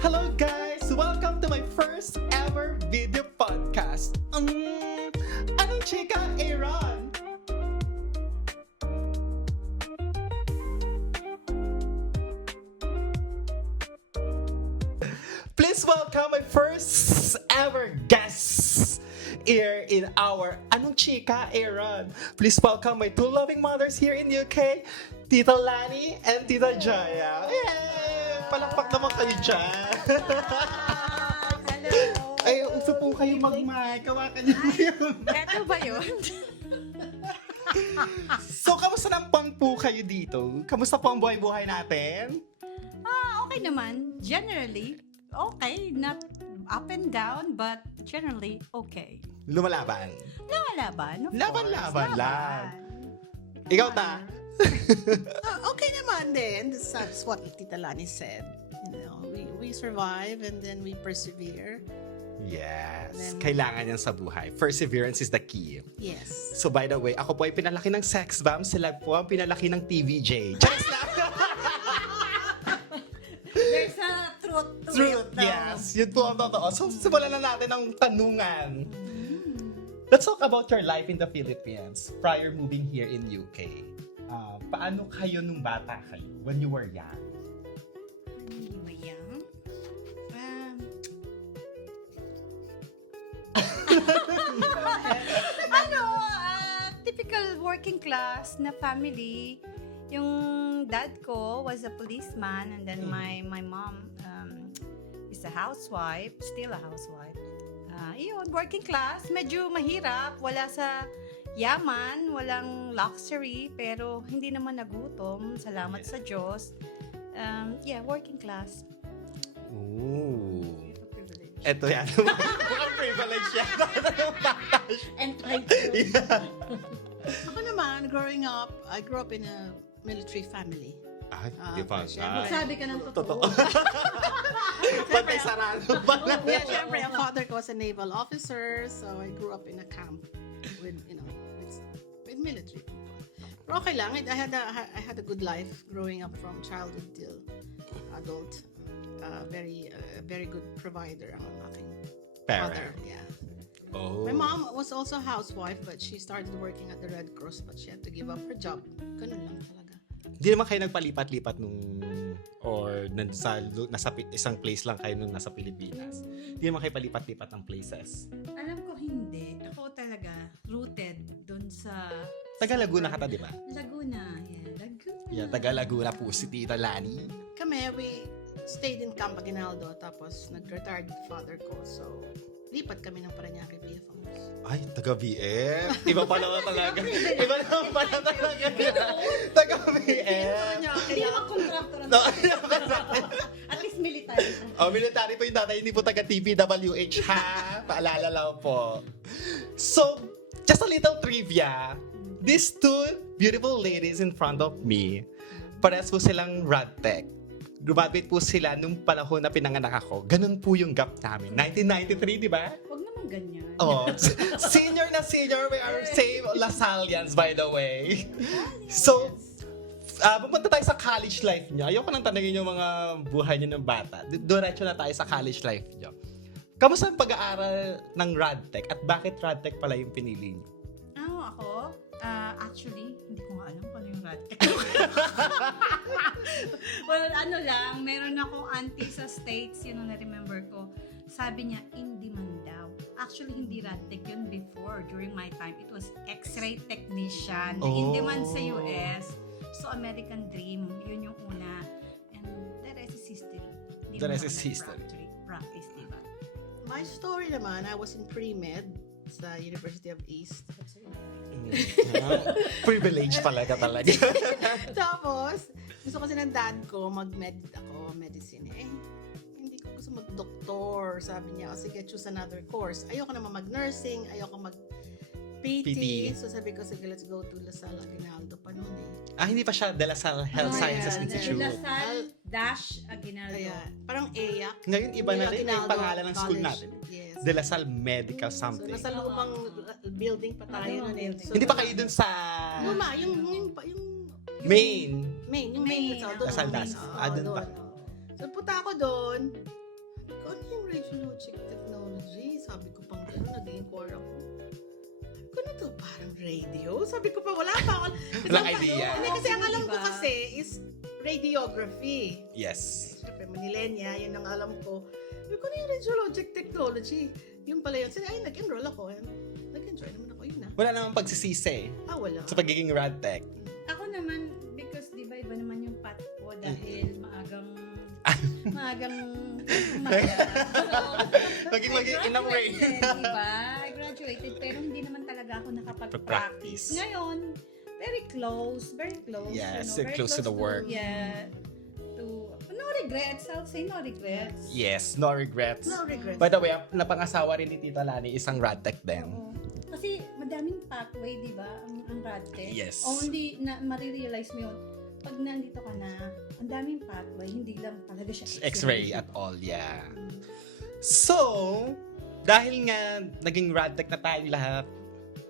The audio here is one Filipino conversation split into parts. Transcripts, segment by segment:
Hello guys! Welcome to my first ever video podcast. Anong chika, Aaron? Please welcome my first ever guest here in our Anong Chika, Aaron. Please welcome my two loving mothers here in UK, Tita Lani and Tita Jaya. Yay! Palakpak naman kayo dyan. Hello! Ay, uso po kayo mag-mic. Kawakan niyo po yun. Eto ba yun? So, kamusta naman po kayo dito? Kamusta po ang buhay-buhay natin? Okay naman. Generally, okay. Not up and down, but generally, okay. Lumalaban. Laban, of Laban-laban course. lang. Ikaw, Ta? Okay naman din. That's what Tita Lani said. You know, we survive and then we persevere. Yes. Then- Kailangan yan sa buhay. Perseverance is the key. Yes. So, by the way, ako po ay pinalaki ng sex bomb. Sila po ang pinalaki ng TVJ. Just lang! There's a truth to Truth, it. yes. Yun po ang totoo. So, simulan na natin ang tanungan. Let's talk about your life in the Philippines prior moving here in UK. Paano kayo nung bata kayo when you were young? Anyway, typical working class na family. Yung dad ko was a policeman and then my mom is a housewife, still a housewife. Yun, working class, medyo mahirap, wala sa yaman, walang luxury, pero hindi naman nagutom, salamat sa Diyos. Working class. Ooh. Privilege. Eto yan. Mukhang privilege yan. Entitled. Yeah. Ako naman, growing up, I grew up in a military family. Ay, di ba syempre. nga? Sabi ka ng Totoo. totoo. Patay sarado pala. Yeah, syempre, ang father ko was a naval officer, so I grew up in a camp with, with military people. Pero okay lang, I had a good life growing up from childhood till adult. Very good provider ang aking father. Parent. Yeah. Oh. My mom was also a housewife, but she started working at the Red Cross, but she had to give up her job. Ganun lang talaga. Hindi naman kayo nagpalipat-lipat nasa isang place lang kayo nung nasa Pilipinas. Hindi naman kayo palipat-lipat ng places. Alam ko hindi. Ako talaga rooted dun sa Taga Laguna ka ta, di ba? Laguna. Yeah, Laguna. Yeah, taga Laguna po si Tita Lani. Kami, we stayed in Camp Aguinaldo, tapos nag-retired father ko, so lipat kami ng Parañaque, BF Homes. Ay, taga BF. Iba pala talaga. Iba naman pala talaga. Taga BF. Hindi naman contractor. No, At least military. military po yung tatay, hindi po taga TPWH ha. Paalala lang po. So, just a little trivia. These two beautiful ladies in front of me, parehas po silang Radtech. Graduate po sila nung panahon na pinanganak ako. Ganun po yung gap namin. 1993, di ba? Huwag naman ganyan. Oh, senior na senior. We are same Lasallians, by the way. So, pumunta tayo sa college life nyo. Ayoko nang tanongin yung mga buhay nyo ng bata. Diretso na tayo sa college life nyo. Kamusta ang pag-aaral ng Radtech at bakit Radtech pala yung pinili nyo? Ako? Actually, hindi ko nga alam kung ano yung Radtech. Well, meron akong auntie sa States, yun ang na-remember ko. Sabi niya, hindi man daw. Actually, hindi Radtech yun before. During my time, it was X-ray technician. Oh. Hindi man sa US. So, American Dream, yun yung una. And the rest is history. Hindi The mo rest naman is history. Practice, diba? My story naman, I was in pre-med sa University of East. Privilege talaga. Tapos, gusto kasi ng dad ko, medicine. Hindi ko gusto mag-doktor. Sabi niya, sige, choose another course. Ayoko naman mag-nursing, ayoko mag-PT. PT. So sabi ko, sige, let's go to LaSalle Aguinaldo pa noon Hindi pa siya De La Salle Health Oh, Sciences yeah. Institute. Lasal dash Aguinaldo. Kaya, parang EAC. Ngayon, iba na rin yung Aguinaldo pangalan ng school College. natin. Yes. De La Salle Medical So, something. nasa lubang building pa tayo Lubang nun eh. building. So, Hindi pa kayo dun sa Luma, yung main. main, yung Main, main. Doon Lasal ang main. Das. Oo, Doon pa. doon. So, punta ako doon. ano yung radiologic technology? Sabi ko pang gano'n, nag-inquire ako. Ano to? Parang radio? Sabi ko pa, wala pa ako. Walang idea. Hindi, kasi ang alam ko Diba? kasi is radiography. Yes. Siyempre, Manilenya, yun ang alam ko. Sabi ko, ano yung radiologic technology? Yun pala yun. Ay, nag-enroll ako. Nag-enjoy naman ako yun Wala namang pagsisisi wala. sa pagiging radtech. Ako naman, because di ba iba naman yung path ko dahil maagang Maging in a way. Diba? I graduated pero hindi naman talaga ako nakapag-practice. Practice. Ngayon, very close. Yes, very close to the work. Yeah. No regrets. I'll say no regrets. Yes, no regrets. No regrets. By the way, napangasawa rin ni Tita Lani, isang radtech din. Oo. Kasi madaming pathway, di ba? Ang radtech. Yes. Only na marirealize mo yun. Pag nandito ka na, ang daming pathway, hindi lang talaga siya X-ray at all, yeah. So, dahil nga naging radtech na tayo lahat,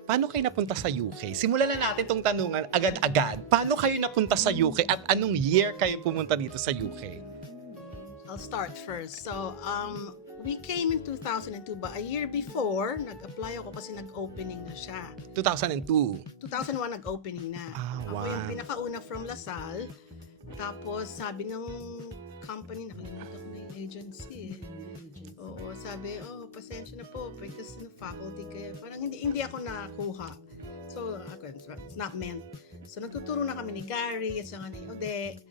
paano kayo napunta sa UK? Simulan na natin tong tanungan agad-agad. Paano kayo napunta sa UK at anong year kayo pumunta dito sa UK? I'll start first. So, we came in 2002, but a year before, nag-apply ako kasi nag-opening na siya. 2002. 2001 nag-opening na. Ah, Ako wow. yung pinakauna from LaSalle. Tapos, sabi ng company, nakalimutan ko na yung agency. Oo, sabi, pasensya na po, because faculty kayo. Parang hindi ako nakuha. So, it's not meant. So, nagtuturo na kami ni Gary at saka ni Ode.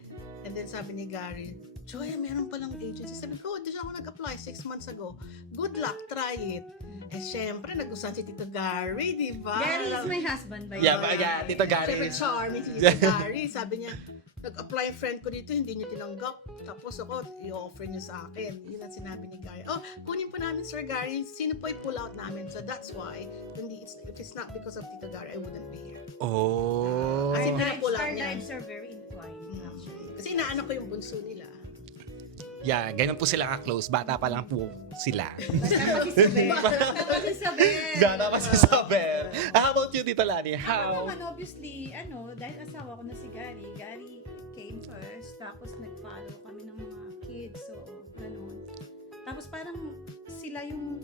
And then sabi ni Gary, Joy, meron palang agency. Sabi ko, di siya ako nag-apply 6 months ago. Good luck, try it. Eh, syempre, nag-usan si Tito Gary, di ba? Gary is my husband by Yeah, the way. Tito Gary. Syempre, charming si Tito Gary. Sabi niya, nag-apply yung friend ko dito, hindi niya tinanggap. Tapos ako, i-offer niya sa akin. Yun ang sinabi ni Gary. Kunin po namin, Sir Gary. Sino po i-pull out namin? So that's why, if it's not because of Tito Gary, I wouldn't be here. Oh. Kasi Our pinapulaan niya. lives are very entwined, actually. Kasi inaano ko yung bunso nila. Yeah, ganun po sila ka-close. Bata pa lang po sila. Basta si Isabel. Tapos si Isabel. Bata pa si Isabel. How about you, Tita Lani? Ako How? naman, obviously, dahil asawa ko na si Gary. Gary came first, tapos nag-follow kami ng mga kids. So, ganun. Tapos parang sila yung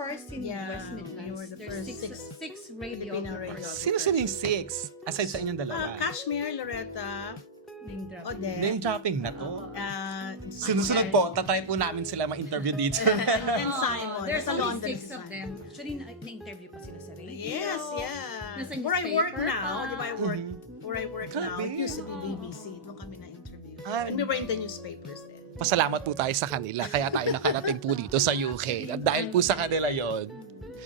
first in Yeah, West we Midlands. were the There's first six Filipino radiographers. radiographers. Sino yung 6? Aside sa inyong dalawa. Kashmir, Loretta, Name drop. Ode. Name dropping na to. Sunod-sunod po, tatry po namin sila ma-interview dito. And Oo, Simon. There's Nasa only London 6 si of Simon. them. Actually, na-interview pa sila sa radio. Yes, yeah. Nasa Where I work newspaper now, pa. di ba where I work now, Grabe. it used to be BBC. Doon kami na-interview. Ah. And we were in the newspapers then. Pasalamat po tayo sa kanila, kaya tayo nakarating po dito sa UK. At dahil po sa kanila yon.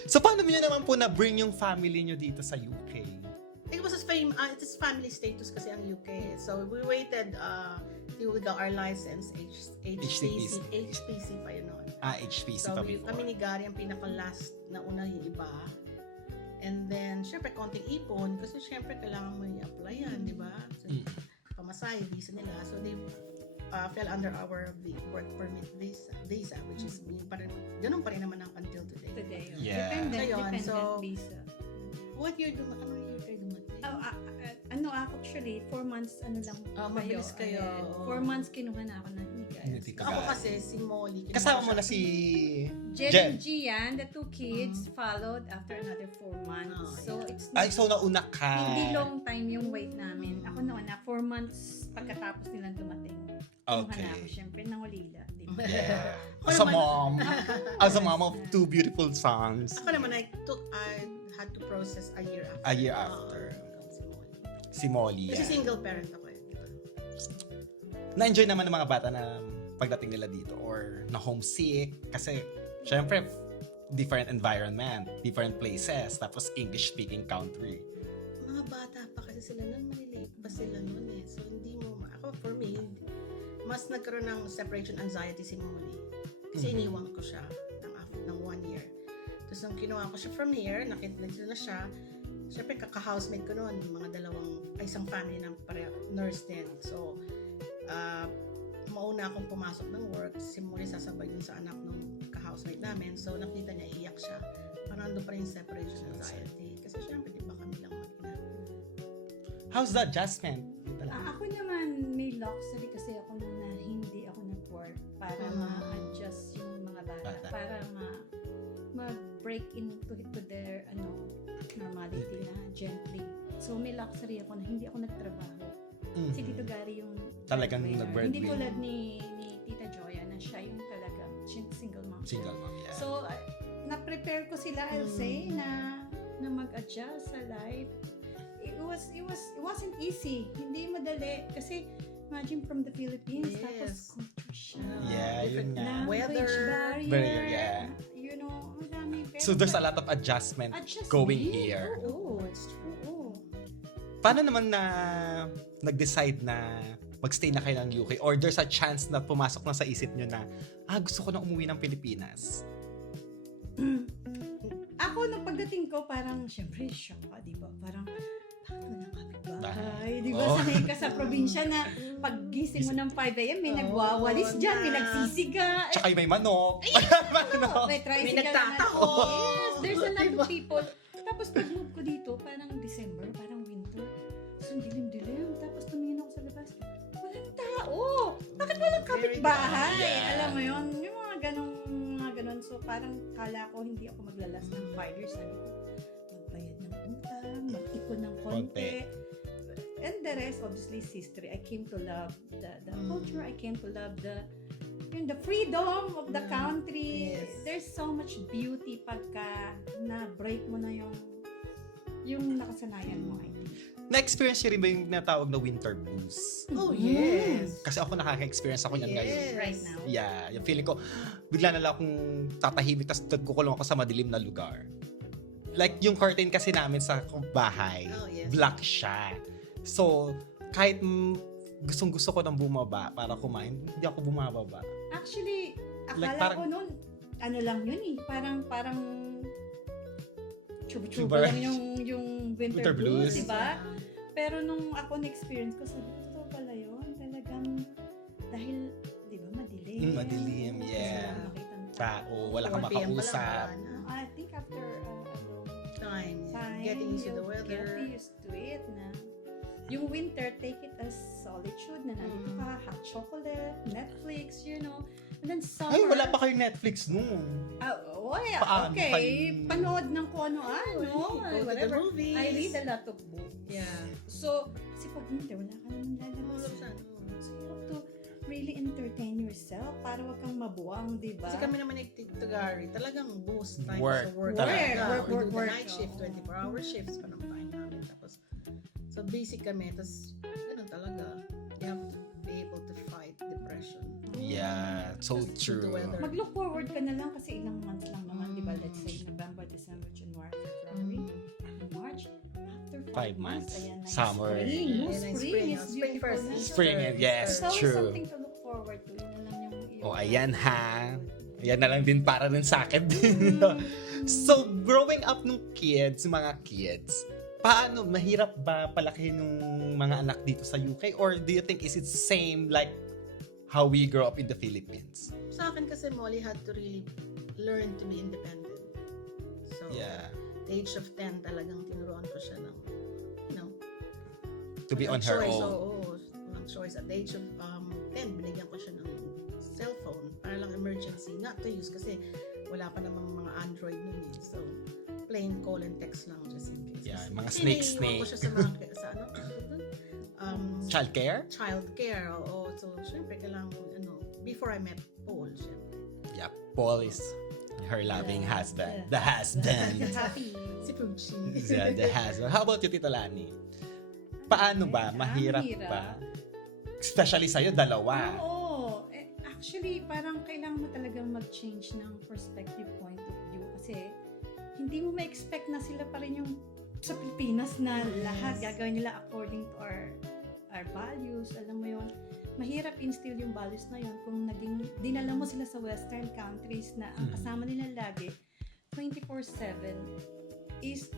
So paano nyo naman po na-bring yung family nyo dito sa UK? It was it's family status kasi ang UK. So we waited till we got our license, HPC pa yun noon. HPC So pa kami before. ni Gary ang pinaka-last na una yung iba. And then, syempre, konting ipon kasi syempre kailangan mo i-applyan, di ba? So, pamasahe, visa nila. So they fell under our work permit visa, which is ganun pa rin naman until today. Today. Yeah. Dependent So, visa. What year dumating? Ano year kayo dumating? Actually, 4 months, lang mabilis kayo. And 4 months kinuha na ako na ni Hindi guys. ka Ako ba? kasi si Molly. Kasama mo na si Jen Jen. and Gian, the 2 kids, followed after another 4 months. Oh, So, it's Ay, so nauna ka. hindi long time yung wait namin. Ako noon na 4 months pagkatapos nilang dumating. Kinuha Okay. na ako, syempre, nangulila. Di ba? Yeah. Ako As a naman- mom. As a mom of 2 beautiful sons. Ako naman, I had to process a year after. A year after. Si Molly. Kasi Yeah. single parent ako eh. Na-enjoy naman ng mga bata na pagdating nila dito or na homesick kasi syempre different environment, different places, tapos English-speaking country. Mga bata pa kasi sila nun, maliliit pa sila nun eh. So hindi mo, ako for me, mas nagkaroon ng separation anxiety si Molly. Kasi iniwan ko siya ng 1 year. Tapos nung kinuha ko siya from here, nakita na siya, syempre kaka-housemate ko noon, mga isang family ng nurse din. So, mauna akong pumasok ng work, si Molly sasabay dun sa anak ng ka-housemate namin. So, nakita niya, iiyak siya. Parang nandun pa rin yung separation anxiety. Kasi syempre, di ba kami lang mag-ina. How's the adjustment? Ako naman may luxury kasi ako na hindi ako nag-work para ma-adjust yung mga break into their normality na gently. So may luxury ako na hindi ako nagtrabaho. Si Tito Gary yung Talagang breadwinner. nag-breadwin. Hindi tulad ni Tita Joya na siya yung talagang single mom. Single mom, yeah. So, na-prepare ko sila, I'll say, na mag-adjust sa life. It wasn't easy. Hindi madali. Kasi, imagine from the Philippines, Yes. tapos culture shock. Yeah, yun different nga. weather. Barrier. Barrier, yeah. You know, madami. So there's a lot of adjustment going here. Oo. It's true. Oo. Paano naman na nag-decide na magstay na kayo ng UK? Or there's a chance na pumasok na sa isip nyo na, gusto ko na umuwi ng Pilipinas? Ako, nung pagdating ko, parang, syempre, shock ka, di ba? Parang, bakit walang kapitbahay? Di ba? Oh. Sanay ka sa probinsya na paggising mo ng 5 a.m., may nagwawalis dyan, may nagsisiga. Tsaka yung may manok. Manok. May tricycle. May nagtataho. Yes, there's a lot of people. Tapos pag-move ko dito, parang December, parang winter. Tapos ang dilim-dilim. Tapos tumingin ako sa labas. Walang tao. Bakit walang kapitbahay? Yeah. Alam mo yun? Yung mga ganun. So parang kala ko hindi ako maglalas ng 5 years. Sabi ko, magbayad ng utang, mag-ipon ng konti. And the rest, obviously, is history. I came to love the culture. I came to love the freedom of the country. Yes. There's so much beauty pagka na-break mo na yung nakasanayan mo, I think. Na-experience nyo rin ba yung natawag na winter blues? Oh, yes. Kasi ako nakaka-experience ako niyan ngayon. Yes. Right now. Yeah, yung feeling ko, bigla na lang akong tatahimik tapos nagkukulong ako sa madilim na lugar. Like, yung curtain kasi namin sa bahay, Oh, yes. black siya. So, kahit gustong-gusto ko nang bumaba para kumain, hindi ako bumababa. Actually, akala Like, parang- ko nun, ano lang yun eh. Parang chubu-chubu Chuba- lang yung winter, Winter blues. blues, diba? Pero nung ako na-experience ko, sabi ko, totoo pala yun. Talagang, dahil, di ba, madilim. Madilim, yeah. Wala makitang Tao, wala kang 4 p.m. pa lang, makausap. wala na. I think after Time. time, Getting used to the you'll weather. get used to it na. Yung winter, take it as solitude na nandito ka, hot chocolate, Netflix, you know. And then summer. Ay, wala pa kayong Netflix noon. Okay. Paano kayo- Panood ng kung ano-ano. Go to the Whatever. movies. I read a lot of books. Yeah. So, kasi pag winter, wala ka naman All lalabas. of that. So, you have to really entertain yourself para wag kang mabuwang, di ba? Kasi kami naman ni Tito Gary, talagang boost time Work. sa work. Talaga. We do Work. the night shift, 24-hour shifts pa ng time namin. Tapos, so basic kami. Tapos, ganun talaga. You have to be able to fight depression. Yeah, so Just due to true. weather. Mag-look forward ka na lang kasi ilang months lang naman, di ba? Mm. Let's say November, December, January, February, March. After 5 months. ayan na yung Summer. Spring. Yeah. No, Yan ang spring is Spring beautiful first. na. Spring, yes, It's always true. something to look forward to. Yun na lang yung Oh, ayan ha. Ayan na lang din para rin sa akin din. So, growing up nung kids, mga kids, paano, mahirap ba palakihin ng mga anak dito sa UK? Or do you think is it same like how we grow up in the Philippines? Sa akin kasi Molly had to really learn to be independent. So, Yeah. the age of 10 talagang tinuruan ko siya ng, you know, To be on ng her choice. own. Oo, ng choice. At the age of 10, binigyan ko siya ng cellphone para lang emergency. Not to use kasi wala pa namang mga Android nun eh. So, plain call and text lang just in case. Yeah, mga Kasi snake. naiiwan ko siya sa mga, sa ano, Childcare? childcare. Oo. So, syempre, kailangan, before I met Paul, syempre. Yeah, Paul is her loving Yeah. husband. Yeah. The husband. Happy. Si Pucci. Yeah, the husband. How about you, Tita Lani? Paano ba? Mahirap ba? Especially sa'yo, dalawa. Oo. Actually, parang kailangan mo talagang mag-change ng perspective point of view kasi hindi mo ma-expect na sila pa rin yung sa Pilipinas na lahat gagawin nila according to our values. Alam mo yun, mahirap instill yung values na yun kung naging dinala mo sila sa western countries na ang kasama nila lagi 24/7 is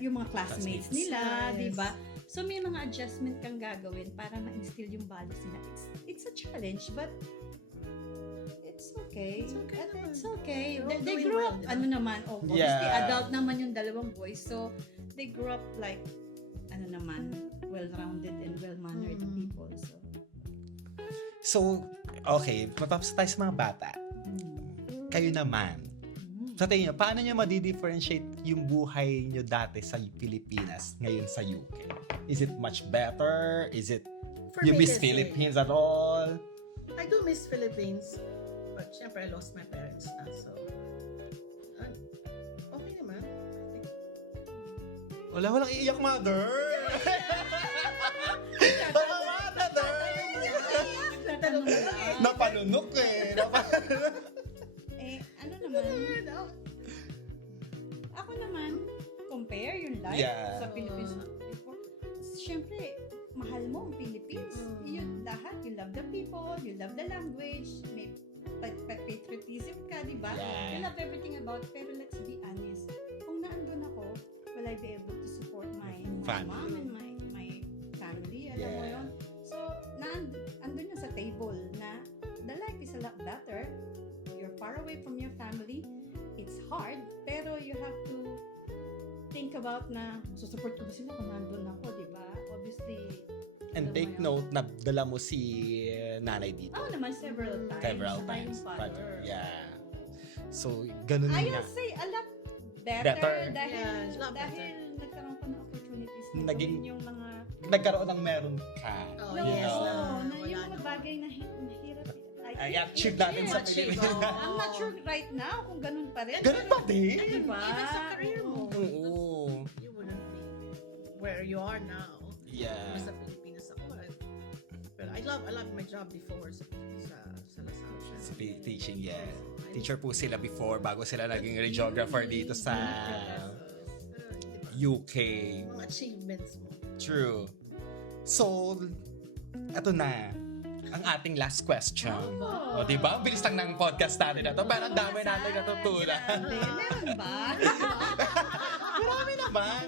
yung mga classmates nila, Yes. di ba? So may mga adjustment kang gagawin para ma-instill yung values nila. It's a challenge, but it's okay. It's okay naman. It's okay. They're all They doing grew well, up, di ba? ano naman, obviously Yeah. adult naman yung dalawang boys. So they grew up like, ano naman, well-rounded and well-mannered people. So, So, okay, mapapasa tayo sa mga bata. Kayo naman, Sa tingin nyo, paano nyo ma-differentiate yung buhay nyo dati sa Pilipinas ngayon sa UK? Is it much better? Is it For you me, miss kasi, Philippines at all? I do miss Philippines. But syempre, I lost my parents na. So, okay naman. I think Walang iiyak, mother! Baka mother! nagtatanong na lang eh. Napalunok eh. Ano naman, ako naman, compare yung life Yeah. sa Philippines before. Siyempre, mahal mo ang Philippines. Yun lahat. You love the people, you love the language, may patriotism ka, di ba? Yeah. You love everything about, pero let's be honest, kung naandun ako, will I be able to support my Family. mom and my family? Alam mo Yeah. yun? So, andun yun sa table na the life is a lot better. You're far away from your family. It's hard, pero you have to think about na susupport ko ba sila kung nandun ako, di ba? Obviously, And take note na dala mo si nanay dito. ako naman several times. Several saka yung times. father. Yeah. So, ganun I nga. will say a lot better, Better. dahil Yeah, it's a lot better. nagkaroon ko ng opportunities na Naging- gawin yung mga Nagkaroon ng meron ka. Oh, no, yes. know. na Wala yung mga na. bagay na mahirap. Ay, achieve natin sa Achieve, Pilipinas. oh. I'm not sure right now kung ganun pa rin. Ganun ba din? Ayun, Diba? even sa career mo. Oo. You wouldn't be where you are now. Yeah. Sa Pilipinas ako. Pero I love my job before sa Lasal. Sa teaching, yeah. Teacher po sila before bago sila naging radiographer dito sa UK. Mga achievements mo. True. So, eto na. Ang ating last question. Oh. O, di ba? Ang bilis lang ng podcast natin na to. Pero ang dami natin natutunan. Hindi, meron ba? Marami naman.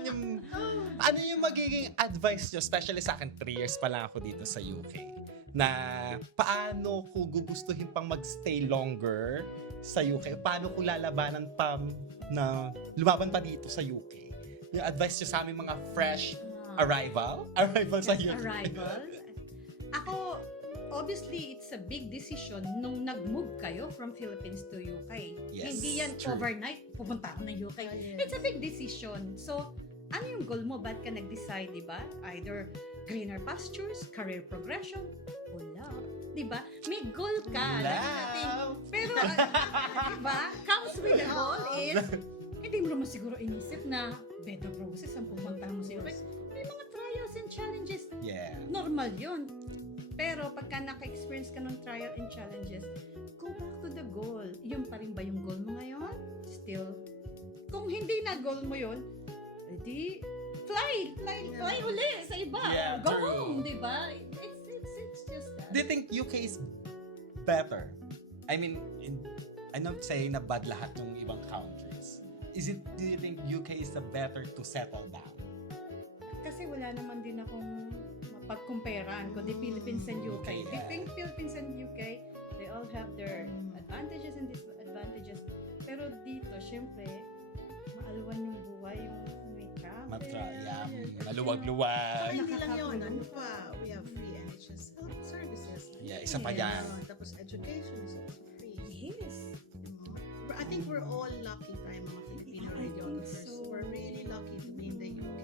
Ano yung magiging advice nyo, especially sa akin, 3 years pa lang ako dito sa UK, na paano ko gugustuhin pang magstay longer sa UK? Paano ko lalabanan pa na lumaban pa dito sa UK? Yung advice nyo sa aming mga fresh arrival sa UK. Arrival. Ako, obviously, it's a big decision nung nag-move kayo from Philippines to UK. Yes, Hindi yan true. overnight, pupunta ako ng UK. Ah, yes. It's a big decision. So, ano yung goal mo? Ba't ka nag-decide, di ba? Either greener pastures, career progression, o love. Di ba? May goal ka. Lagi natin. Love! Pero, di ba? Comes with the goal is, hindi mo naman siguro inisip na bed of roses ang pumunta mo sa UK. May mga trials and challenges. Yeah. Normal yun. Pero pagka naka-experience ka ng trial and challenges, go back to the goal. Yun pa rin ba yung goal mo ngayon? Still. Kung hindi na goal mo yun, edi fly uli sa iba. Yeah, Go true. home, di ba? It's just that. Do you think UK is better? I mean, I'm not saying na bad lahat ng ibang countries. Do you think UK is the better to settle down? Kasi wala naman din akong mapag-comparean kundi Philippines and UK. Okay, yeah. Between Philippines and UK, they all have their advantages and disadvantages. Pero dito, syempre, maalwan yung buhay, yung may traffic. Maluwag-luwag. Hindi lang yun. Ano pa? We have free NHS health services. Yeah, isa pa yan. Tapos education is also free. Yes. I think we're all lucky tayo mga Filipino Yeah, I think radiographers. so. We're really lucky to be in the UK.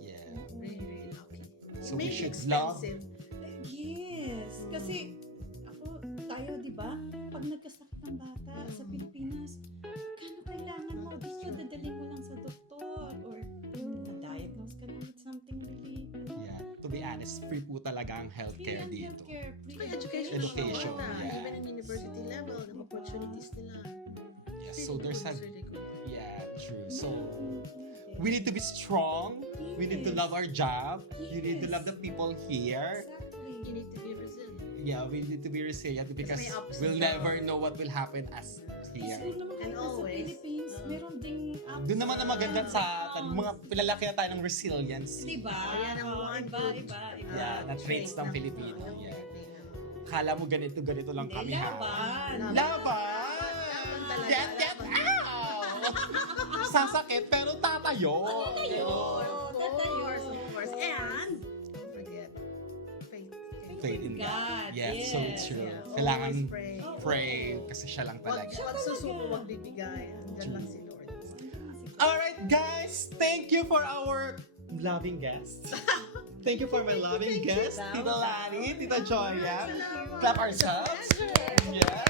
Yeah. Really, really lucky. So we Maybe should expensive. Yes. Kasi, tayo, di ba? Pag nagkasakit ng bata sa Pilipinas, kano kailangan mo? Dito, dadalhin mo lang sa doktor. Or, na-diagnose ka na with something really. Yeah. To be honest, free po talaga ang healthcare Free dito. healthcare, free May education. Education, Yeah. yeah. Even in university level, the opportunities nila. Yeah, Really so there's good, a really good. yeah, true. So we need to be strong. We need to love our job. You need to love the people here. Exactly. You need to be resilient. Yeah, we need to be resilient because may ups we'll and never downs. know what will happen as here. Siguro naman And kahit sa always, Philippines, meron ding ups. Doon naman ang maganda sa mga pilalaki na tayo ng resilience. Diba? Yan ang Oo, one iba, good, iba. Yeah, na traits ng Filipino. Yeah. Kala mo ganito lang kami ha. Laban. Laban! talaga, Get laban. out! Sasakit pero tatayo. Tatayo. Of course. And, don't forget, faith. Faith in God. God. Yes, so true. Yeah, Kailangan always pray. pray kasi siya lang Wag talaga. susuko, wag bibigay. Andyan lang si Lord. Alright guys, thank you for our loving guests. Thank you for my loving guests, Tita Lani, Tita Joya. Clap ourselves. Yeah.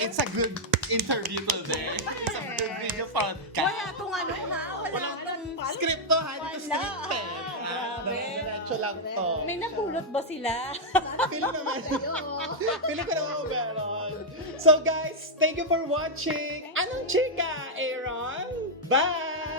It's a good interview today. It's a good video podcast. Wala tong ano ha, wala tong Script to ha, dito script eh. Grabe. Diretso lang to. May napulot ba sila? Feeling naman. Feeling ko naman meron. So guys, thank you for watching. Anong chika, Aaron? Bye!